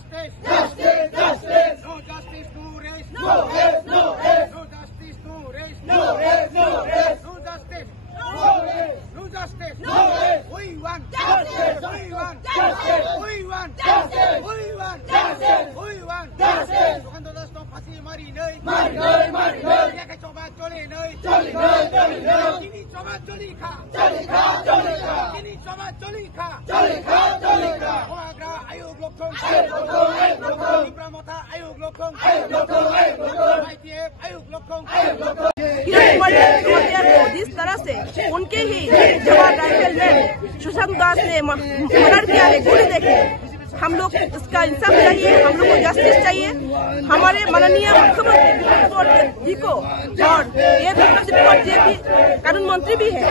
justice, justice, justice. No justice, no race, no race, no race. No justice, no race, no race, no race. No justice, no race, no justice, no race. We want justice, we want justice, we want justice, we want justice, we want justice. Sukando das to pasi mari nei, ya ke coba chole nei, kini coba choli kha, kini coba choli kha. Agra ayog lokong, Ibrahimota ayog lokong, ITF ayog lokong. जिस तरह से उनके ही जवान rifleman Sushant दास ने murder किया है, गोली देके, हम लोग इसका इंसाफ चाहिए, हम लोग को जस्टिस चाहिए। हमारे माननीय मुख्यमंत्री जी को और ये जी भी कानून मंत्री भी है,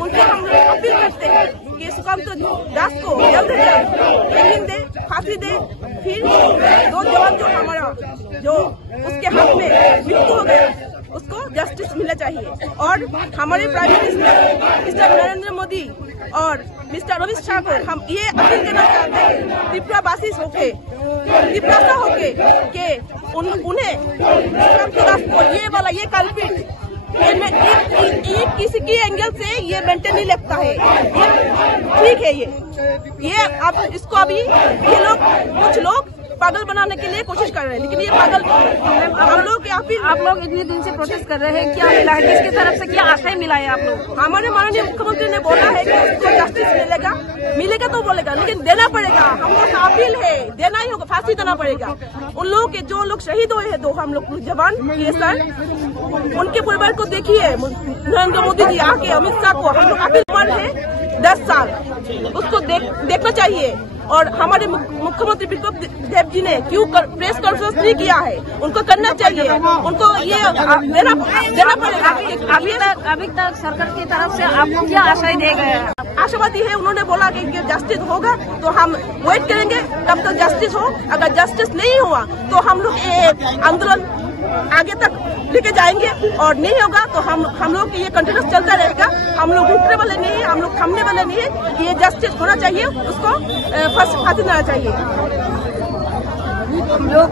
उनसे हम लोग अपील करते हैं कि सुशांत दास को जल्द से जल्द जामीन दे, फांसी दे। फिर दो जवान जो हमारा जो उसके हाथ में मृत्यु हो गया, उसको जस्टिस मिलना चाहिए। और हमारे prime minister mister Narendra Modi और मिस्टर अमित शाह को हम ये अपील देना चाहते हैं, त्रिपुरावासी होके, त्रिपुरा होके कि उन्हें को ये वाला ये कल्प्रिट ये किसी की एंगल से ये मेंटेन नहीं लगता है, ये ठीक है। ये अब इसको अभी ये लोग कुछ लोग पागल बनाने के लिए कोशिश कर रहे हैं, लेकिन ये पागल हम लोग की अपील। आप लोग इतने दिन से प्रोटेस्ट कर रहे हैं, क्या मिला है, किसकी तरफ से क्या आशय मिला है आप लोग? हमारे माननीय मुख्यमंत्री ने बोला है कि उसको जस्टिस मिलेगा तो बोलेगा, लेकिन देना पड़ेगा। हम लोग का अपील है, देना ही होगा, फांसी देना पड़ेगा। उन लोगों के जो लोग शहीद हुए हैं, दो हम लोग जवान, ये सर उनके परिवार को देखिए, नरेंद्र मोदी जी आके अमित शाह को हम लोग अपील कर है 10 साल, उसको देखना चाहिए। और हमारे मुख्यमंत्री विप्लव देव जी ने क्यों प्रेस कॉन्फ्रेंस नहीं किया है, उनको करना चाहिए, उनको ये देना पड़ेगा। अभी तक सरकार की तरफ से आपको क्या आशय दिए गए हैं? आशावादी है, उन्होंने बोला कि जस्टिस होगा तो हम वेट करेंगे तब तक जस्टिस हो। अगर जस्टिस नहीं हुआ तो हम लोग आंदोलन आगे तक लेके जाएंगे, और नहीं होगा तो हम लोग की ये कंटिन्यूस चलता रहेगा। हम लोग रुकने वाले नहीं है, हम लोग थमने वाले नहीं है। ये जस्टिस होना चाहिए, उसको फांसी देना चाहिए। हम लोग